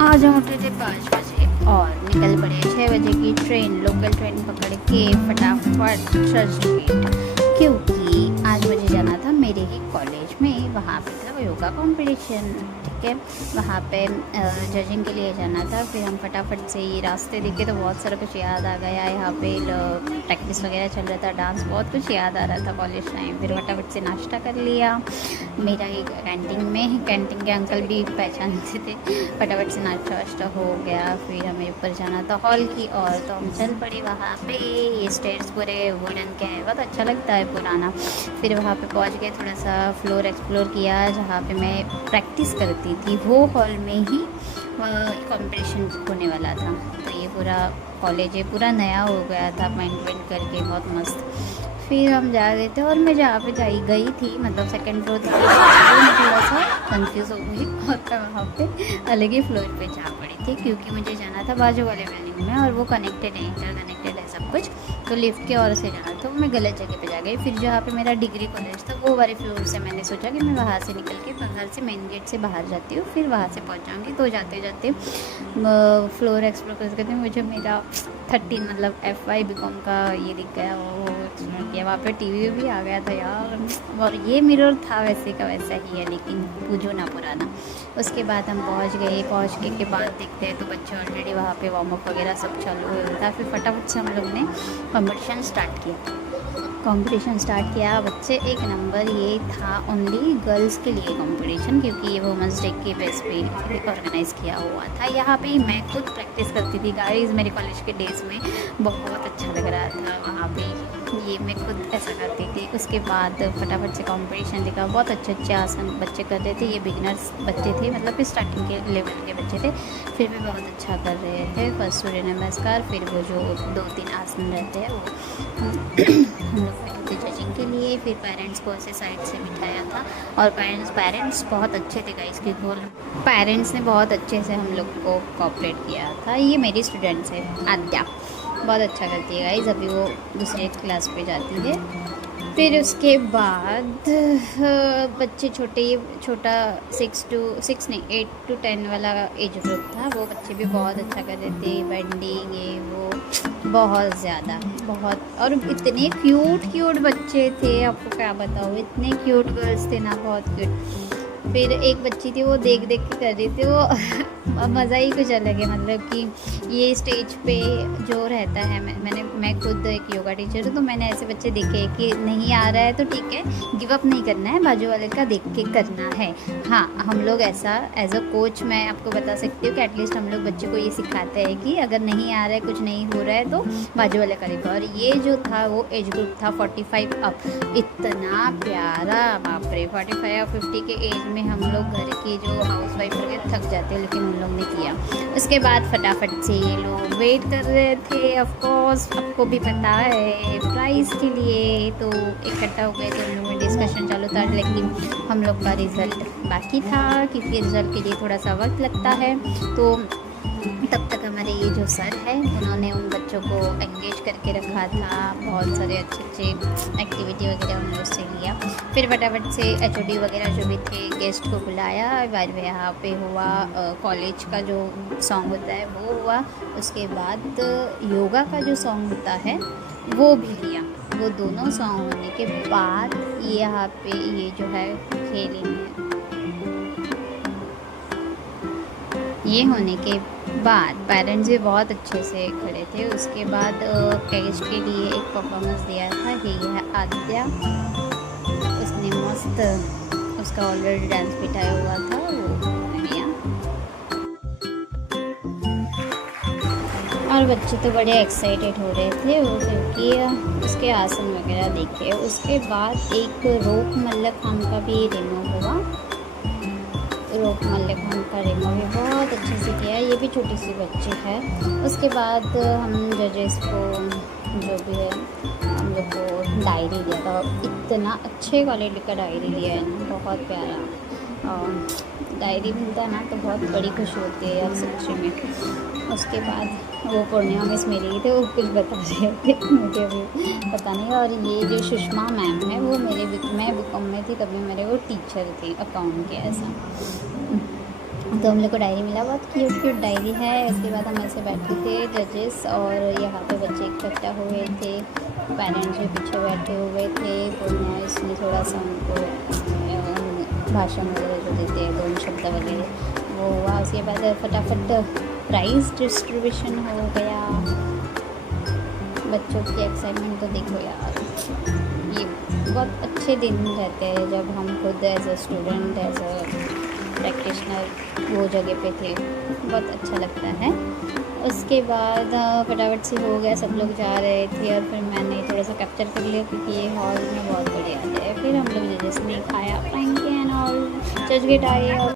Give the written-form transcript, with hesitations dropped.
आज हम उठे थे 5 बजे और निकल पड़े 6 बजे की ट्रेन, लोकल ट्रेन पकड़ के फटाफट चर्च गेट, क्योंकि आज मुझे जाना था मेरे ही कॉलेज में। वहाँ पे था योगा कंपटीशन, ठीक है, वहाँ पे जजिंग के लिए जाना था। फिर हम फटाफट से ये रास्ते देखे तो बहुत सारा कुछ याद आ गया। यहाँ पे प्रैक्टिस वगैरह चल रहा था, डांस, बहुत कुछ याद आ रहा था कॉलेज टाइम। फिर फटाफट से नाश्ता कर लिया मेरा ही कैंटीन के अंकल भी पहचानते थे। फटाफट से नाश्ता वाश्ता हो गया। फिर हमें ऊपर जाना था हॉल की और, तो हम चल पड़े वहाँ पे। ये स्टेयर्स पूरे वुडन के हैं, बहुत अच्छा लगता है पुराना। फिर वहाँ पे पहुँच गए, थोड़ा सा फ्लोर एक्सप्लोर किया जहाँ पे मैं प्रैक्टिस करती थी। वो हॉल में ही कंपटीशन होने वाला था। तो ये पूरा कॉलेज है पूरा नया हो गया था, पेंट वेंट करके, बहुत मस्त। फिर हम जा रहे थे और मैं जहाँ पे गई थी, मतलब सेकंड फ्लोर थी, थोड़ा सा कंफ्यूज हो गई और मैं वहाँ पे अलग ही फ्लोर पे जा पड़ी थी, क्योंकि मुझे जाना था बाजू वाले बिल्डिंग में और वो कनेक्टेड है, इंटरकनेक्टेड है सब कुछ। तो लिफ्ट के ओर से जाना था, मैं गलत जगह पे जा गई। फिर जहाँ पे मेरा डिग्री कॉलेज था वो वाले फ्लोर से मैंने सोचा कि मैं वहाँ से निकल के घर से मेन गेट से बाहर जाती हूँ, फिर वहाँ से पहुँच जाऊँगी। तो जाते जाते फ्लोर एक्सप्लोर करते करते मुझे मेरा 13 मतलब FY BCom का ये दिख गया। वो किया, वहाँ पे टीवी भी आ गया था यार। और ये मिरर था वैसे का वैसा ही है, लेकिन पूछो ना पुराना। उसके बाद हम पहुँच गए, पहुँच के बाद देखते हैं तो बच्चे ऑलरेडी वहाँ पे वार्म अप वगैरह सब चालू हुआ था। फिर फटाफट से हम लोग ने कंपटीशन स्टार्ट किया। बच्चे एक नंबर। ये था ओनली गर्ल्स के लिए कंपटीशन, क्योंकि ये वुमेंस डे के बेस पे ऑर्गेनाइज़ किया हुआ था। यहाँ पे मैं खुद प्रैक्टिस करती थी गाइस, मेरे कॉलेज के डेज़ में बहुत अच्छा लग रहा था वहाँ पे। ये मैं खुद ऐसा करती थी। उसके बाद फटाफट से कंपटीशन देखा, बहुत अच्छे आसन बच्चे कर रहे थे। ये बिगिनर्स बच्चे थे, मतलब कि स्टार्टिंग के लेवल के बच्चे थे, फिर भी बहुत अच्छा कर रहे थे। फर्स्ट सूर्य नमस्कार, फिर वो जो 2-3 आसन रहते हैं वो हम लोग थे जजिंग के लिए। फिर पेरेंट्स को ऐसे साइड से बिठाया था और पेरेंट्स बहुत अच्छे थे गाइस, क्योंकि पेरेंट्स ने बहुत अच्छे से हम लोग को कोऑपरेट किया था। ये मेरी स्टूडेंट्स है आद्या, बहुत अच्छा करती है गाइस, अभी वो दूसरे क्लास पे जाती है। फिर उसके बाद बच्चे छोटा 6 नहीं 8 to 10 वाला एज ग्रुप था, वो बच्चे भी बहुत अच्छा कर रहे थे। बेंडिंग ये वो बहुत ज़्यादा, बहुत, और इतने क्यूट बच्चे थे, आपको क्या बताऊँ, इतने क्यूट गर्ल्स थे ना, बहुत क्यूट। फिर एक बच्ची थी, वो देख के कर रही थी वो मज़ा ही कुछ अलग है। मतलब कि ये स्टेज पे जो रहता है, मैं खुद एक योगा टीचर हूँ, तो मैंने ऐसे बच्चे देखे कि नहीं आ रहा है तो ठीक है, गिव अप नहीं करना है, बाजू वाले का देख के करना है। हाँ, हम लोग ऐसा एज अ कोच मैं आपको बता सकती हूँ कि एटलीस्ट हम लोग बच्चे को ये सिखाते हैं कि अगर नहीं आ रहा है, कुछ नहीं हो रहा है तो बाजू वाले करेगा। और ये जो था वो एज ग्रुप था 45 अप, इतना प्यारा, बाप रे। 45 या 50 के एज में हम लोग घर की जो हाउस वाइफ वगैरह थक जाते हैं, लेकिन उन लोग ने किया। उसके बाद फटाफट से ये लोग वेट कर रहे थे, ऑफ कोर्स आपको भी पता है, प्राइज़ के लिए। तो इकट्ठा हो गए थे, उन लोगों में डिस्कशन चालू था, लेकिन हम लोग का रिज़ल्ट बाकी था, क्योंकि रिज़ल्ट के लिए थोड़ा सा वक्त लगता है। तो तब तक हमारे ये जो सर है, उन्होंने उन बच्चों को एंगेज करके रखा था, बहुत सारे अच्छे एक्टिविटी वगैरह उन्होंने उससे लिया। फिर फटाफट से HOD वगैरह जो भी थे, गेस्ट को बुलाया, यहाँ पे हुआ कॉलेज का जो सॉन्ग होता है वो हुआ। उसके बाद योगा का जो सॉन्ग होता है वो भी लिया। वो दोनों सॉन्ग होने के बाद यहाँ पे ये जो है खेलेंगे, ये होने के बाद पेरेंट्स भी बहुत अच्छे से खड़े थे। उसके बाद गेस्ट के लिए एक परफॉर्मेंस दिया था, ये है आद्या, उसने मस्त, उसका ऑलरेडी डांस बिठाया हुआ था, वो दिया। और बच्चे तो बड़े एक्साइटेड हो रहे थे वो, क्योंकि उसके आसन वगैरह देखे। उसके बाद एक रोप मल्लखांब का भी डेमो हुआ, रोप मल्लखांब का डेमो भी बहुत अच्छे से किया। ये भी छोटी सी बच्ची है। उसके बाद हम जजेस को जो भी है, हम लोग को डायरी दिया था, इतना अच्छे क्वालिटी का डायरी दिया है ना, बहुत प्यारा। डायरी मिलता है ना तो बहुत बड़ी खुशी होती है यार सच्ची में। उसके बाद वो पूर्णिमा मिस मिली थी, वो कुछ बता रहे थे, मुझे भी पता नहीं। और ये जो सुषमा मैम है, वो मैं BCom में थी तभी मेरे वो टीचर थे अकाउंट के, ऐसा। तो हम लोग को डायरी मिला, बहुत क्यूट क्यूट डायरी है। इसके बाद हम ऐसे बैठे थे जजेस, और यहाँ पे बच्चे इकट्ठा हुए थे, पेरेंट्स भी पीछे बैठे हुए थे। तो मैं इसमें थोड़ा सा उनको भाषण वगैरह जो देते हैं, 2 शब्द वगैरह वो हुआ। उसके बाद फटाफट प्राइज़ डिस्ट्रीब्यूशन हो गया। बच्चों की एक्साइटमेंट तो देखो यार, ये बहुत अच्छे दिन रहते हैं जब हम खुद as a student, as a practitioner वो जगह पे थे। बहुत अच्छा लगता है। उसके बाद फटाफट से हो गया, सब लोग जा रहे थे, और फिर मैंने थोड़ा सा कैप्चर कर लिया क्योंकि ये हॉल में बहुत बढ़िया है। फिर हम लोग जजेस ने खाया, फ्राइंग पैन और चर्च गेट आए और